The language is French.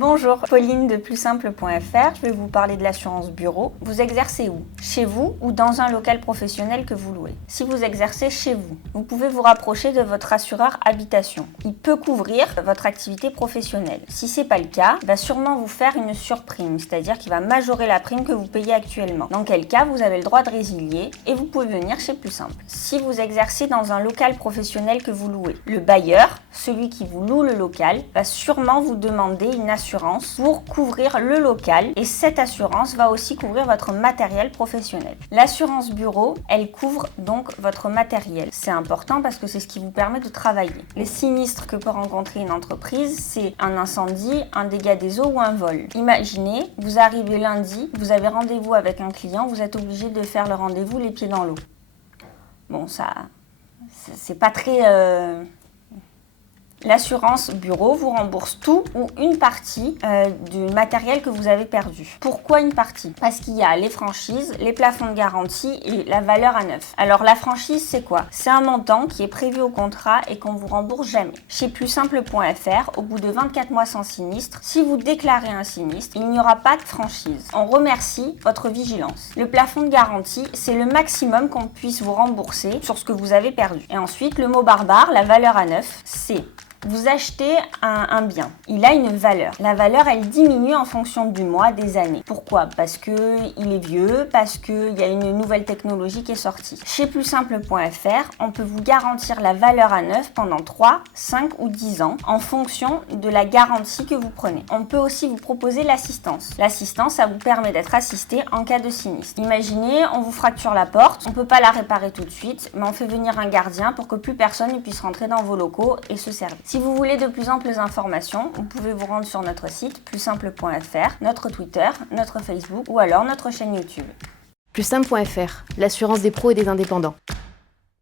Bonjour, Pauline de plussimple.fr, je vais vous parler de l'assurance bureau. Vous exercez où? Chez vous ou dans un local professionnel que vous louez? Si vous exercez chez vous, vous pouvez vous rapprocher de votre assureur habitation. Il peut couvrir votre activité professionnelle. Si ce n'est pas le cas, il va sûrement vous faire une surprime, c'est-à-dire qu'il va majorer la prime que vous payez actuellement. Dans quel cas, vous avez le droit de résilier et vous pouvez venir chez Plus Simple. Si vous exercez dans un local professionnel que vous louez, le bailleur, celui qui vous loue le local, va sûrement vous demander une assurance pour couvrir le local et cette assurance va aussi couvrir votre matériel professionnel. L'assurance bureau, elle couvre donc votre matériel. C'est important parce que c'est ce qui vous permet de travailler. Les sinistres que peut rencontrer une entreprise, c'est un incendie, un dégât des eaux ou un vol. Imaginez, vous arrivez lundi, vous avez rendez-vous avec un client, vous êtes obligé de faire le rendez-vous les pieds dans l'eau. Bon, c'est pas très... L'assurance bureau vous rembourse tout ou une partie du matériel que vous avez perdu. Pourquoi une partie? Parce qu'il y a les franchises, les plafonds de garantie et la valeur à neuf. Alors la franchise, c'est quoi? C'est un montant qui est prévu au contrat et qu'on vous rembourse jamais. Chez plussimple.fr, au bout de 24 mois sans sinistre, si vous déclarez un sinistre, il n'y aura pas de franchise. On remercie votre vigilance. Le plafond de garantie, c'est le maximum qu'on puisse vous rembourser sur ce que vous avez perdu. Et ensuite, le mot barbare, la valeur à neuf, c'est... Vous achetez un bien, il a une valeur. La valeur, elle diminue en fonction du mois, des années. Pourquoi? Parce qu'il est vieux, parce qu'il y a une nouvelle technologie qui est sortie. Chez plussimple.fr, on peut vous garantir la valeur à neuf pendant 3, 5 ou 10 ans en fonction de la garantie que vous prenez. On peut aussi vous proposer l'assistance. L'assistance, ça vous permet d'être assisté en cas de sinistre. Imaginez, on vous fracture la porte, on ne peut pas la réparer tout de suite, mais on fait venir un gardien pour que plus personne ne puisse rentrer dans vos locaux et se servir. Si vous voulez de plus amples informations, vous pouvez vous rendre sur notre site plussimple.fr, notre Twitter, notre Facebook ou alors notre chaîne YouTube. Plussimple.fr, l'assurance des pros et des indépendants.